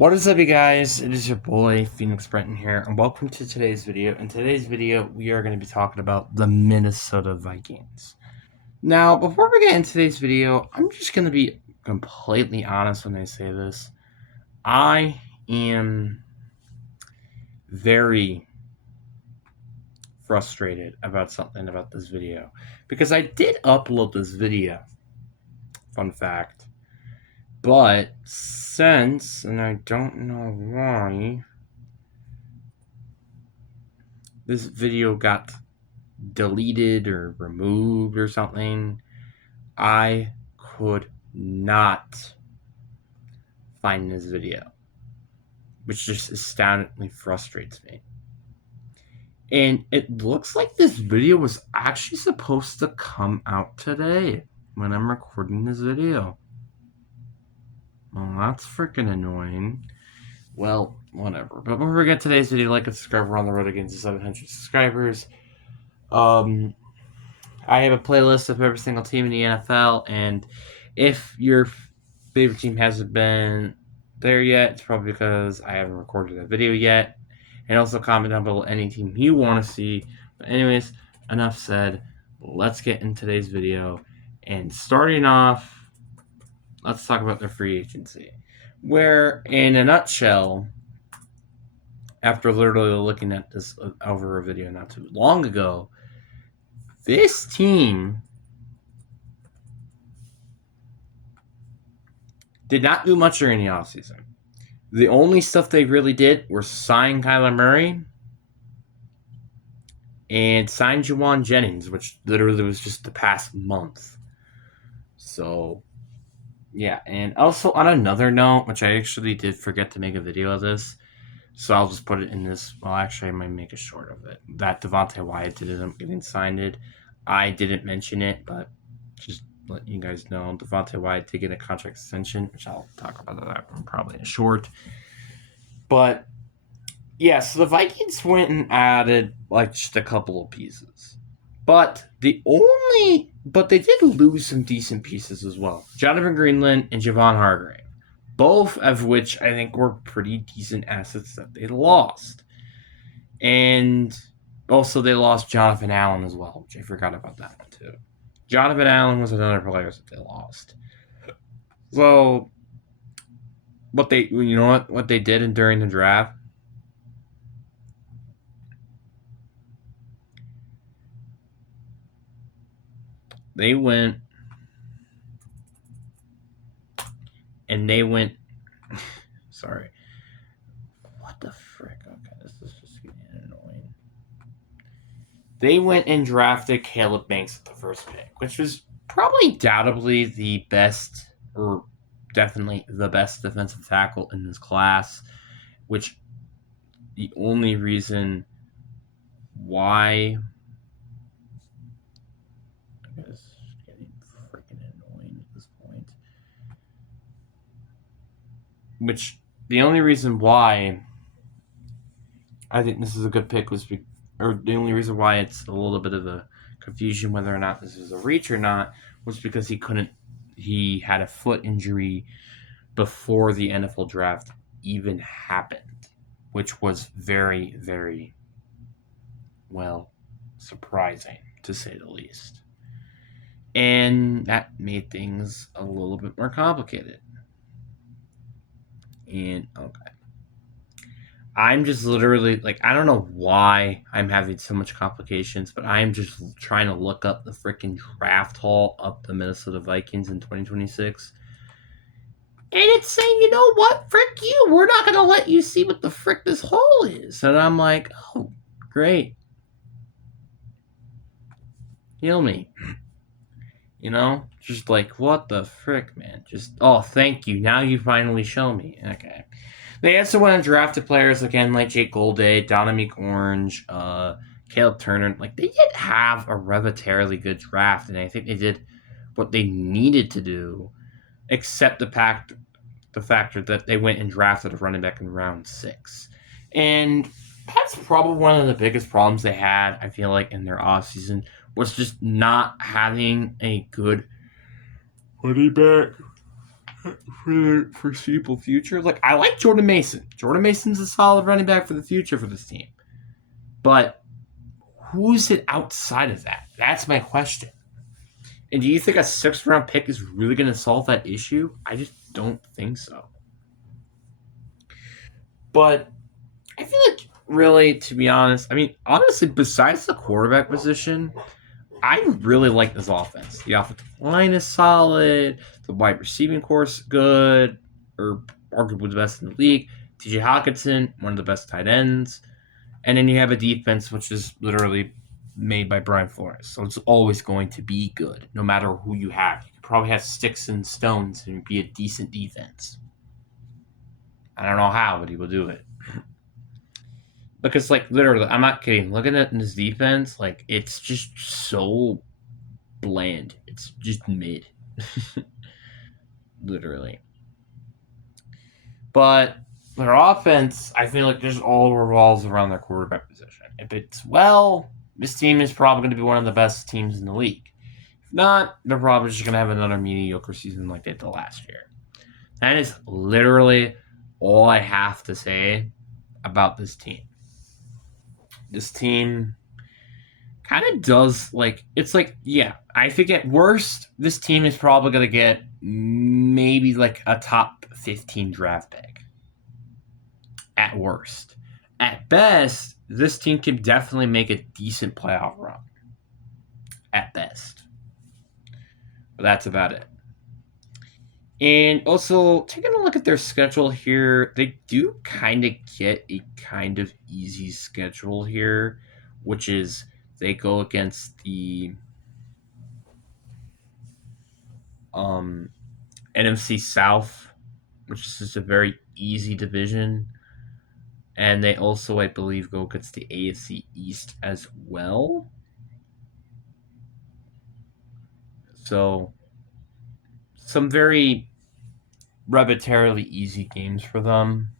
What is up, you guys? It is your boy Phoenix Brenton here, and welcome to today's video. In today's video, we are going to be talking about the Minnesota Vikings. Now, before we get into today's video, I'm just going to be completely honest when I say this. I am very frustrated about something about this video because I did upload this video. Fun fact. But since, and I don't know why, this video got deleted or removed or something, I could not find this video, which just astoundingly frustrates me. And it looks like this video was actually supposed to come out today when I'm recording this video. Well, that's freaking annoying. Well, whatever. But before we get today's video, like and subscribe. We're on the road against 700 subscribers. I have a playlist of every single team in the NFL, and if your favorite team hasn't been there yet, it's probably because I haven't recorded a video yet. And also comment down below any team you want to see. But anyways, enough said. Let's get in today's video. And starting off, let's talk about their free agency. Where, in a nutshell, after literally looking at this over a video not too long ago, this team did not do much during the offseason. The only stuff they really did were sign Kyler Murray and sign Jauan Jennings, which literally was just the past month. So, yeah. And also, on another note, which I actually did forget to make a video of this, so I'll just put it in this. Well, actually, I might make a short of it. That Devontae Wyatt did end up getting signed. I didn't mention it, but just let you guys know, Devontae Wyatt did get a contract extension, which I'll talk about that one probably in a short. But yeah, so the Vikings went and added like just a couple of pieces. But they did lose some decent pieces as well. Jonathan Greenland and Javon Hargrave, both of which I think were pretty decent assets that they lost. And also they lost Jonathan Allen as well, which I forgot about that one too. Jonathan Allen was another player that they lost. So what they did during the draft? They went sorry. What the frick? Okay, this is just getting annoying. They went and drafted Caleb Banks at the first pick, which was probably doubtably the best, or definitely the best defensive tackle in this class, which the only reason why I guess getting freaking annoying at this point. Which the only reason why I think this is a good pick was or the only reason why it's a little bit of a confusion whether or not this is a reach or not was because he had a foot injury before the NFL draft even happened, which was very, very, well, surprising to say the least. And that made things a little bit more complicated. And okay. I'm just literally, I don't know why I'm having so much complications, but I'm just trying to look up the freaking draft haul of the Minnesota Vikings in 2026. And it's saying, you know what? Frick you. We're not going to let you see what the frick this haul is. And I'm like, oh, great. Heal me. You know? Just like, what the frick, man? Just, oh, thank you. Now you finally show me. Okay. They also went and drafted players again like Jake Golday, Dominique Orange, Caleb Turner. Like, they did have a relatively good draft, and I think they did what they needed to do, except the factor that they went and drafted a running back in round 6. And that's probably one of the biggest problems they had, I feel like, in their offseason, was just not having a good running back. for the foreseeable future. Like, I like Jordan Mason. Jordan Mason's a solid running back for the future for this team. But who's it outside of that? That's my question. And do you think a 6th round pick is really going to solve that issue? I just don't think so. But I feel like, really, to be honest, I mean, honestly, besides the quarterback position, I really like this offense. The offensive line is solid. The wide receiving core is good, or arguably the best in the league. TJ Hawkinson, one of the best tight ends. And then you have a defense which is literally made by Brian Flores. So it's always going to be good, no matter who you have. You could probably have sticks and stones and be a decent defense. I don't know how, but he will do it. Because, like, literally, I'm not kidding. Looking at this defense, like, it's just so bland. It's just mid. Literally. But their offense, I feel like just all revolves around their quarterback position. If it's well, this team is probably going to be one of the best teams in the league. If not, they're probably just going to have another mediocre season like they did last year. That is literally all I have to say about this team. This team kind of does, like, it's like, yeah, I think at worst, this team is probably going to get maybe like a top 15 draft pick. At worst. At best, this team can definitely make a decent playoff run. At best. But that's about it. And also, taking a look at their schedule here, they do kind of get a kind of easy schedule here, which is they go against the NFC South, which is just a very easy division. And they also, I believe, go against the AFC East as well. So, some very arbitrarily easy games for them,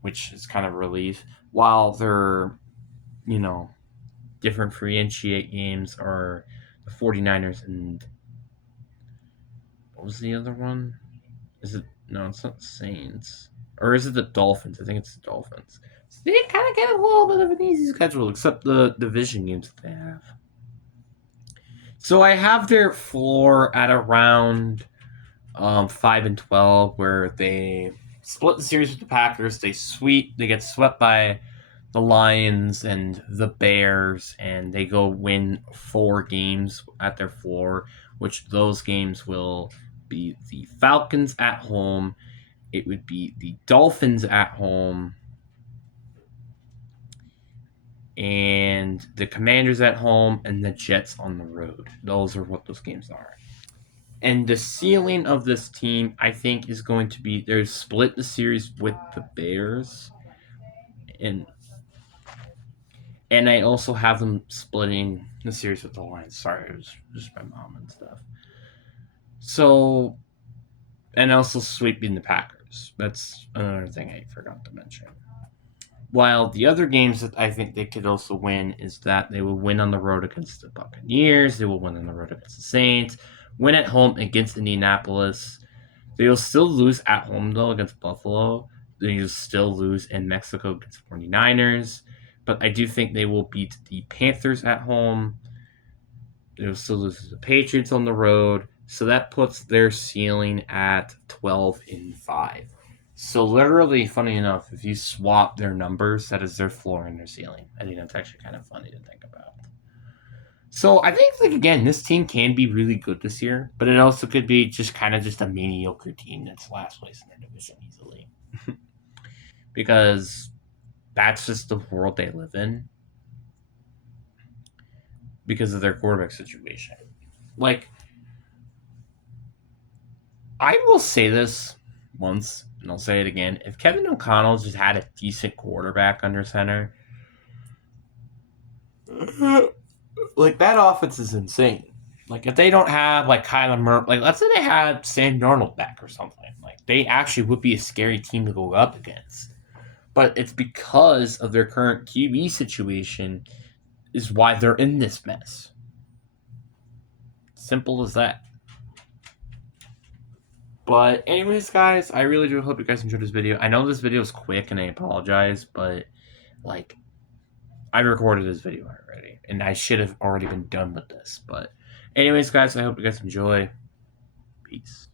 which is kind of a relief. While their, differentiate games are the 49ers and what was the other one? Is it, no, it's not the Saints. Or is it the Dolphins? I think it's the Dolphins. So they kind of get a little bit of an easy schedule, except the division games that they have. So I have their floor at around 5-12, where they split the series with the Packers. They get swept by the Lions and the Bears, and they go win 4 games at their floor, which those games will be the Falcons at home. It would be the Dolphins at home, and the Commanders at home, and the Jets on the road. Those are what those games are. And the ceiling of this team, I think, is going to be they're split the series with the Bears, and I also have them splitting the series with the Lions. Sorry, it was just my mom and stuff. So, and also sweeping the Packers. That's another thing I forgot to mention. While the other games that I think they could also win is that they will win on the road against the Buccaneers. They will win on the road against the Saints. Win at home against Indianapolis. They will still lose at home, though, against Buffalo. They will still lose in Mexico against 49ers. But I do think they will beat the Panthers at home. They will still lose to the Patriots on the road. So that puts their ceiling at 12-5. So literally, funny enough, if you swap their numbers, that is their floor and their ceiling. I think that's actually kind of funny to think about. So I think, like, again, this team can be really good this year, but it also could be just kind of just a mediocre team that's last place in their division easily. Because that's just the world they live in. Because of their quarterback situation. Like, I will say this once, and I'll say it again. If Kevin O'Connell just had a decent quarterback under center, like, that offense is insane. Like, if they don't have, like, Kyler Murray, like, let's say they had Sam Darnold back or something, like, they actually would be a scary team to go up against. But it's because of their current QB situation is why they're in this mess. Simple as that. But anyways, guys, I really do hope you guys enjoyed this video. I know this video is quick, and I apologize, but like, I recorded this video already, and I should have already been done with this. But anyways, guys, I hope you guys enjoy. Peace.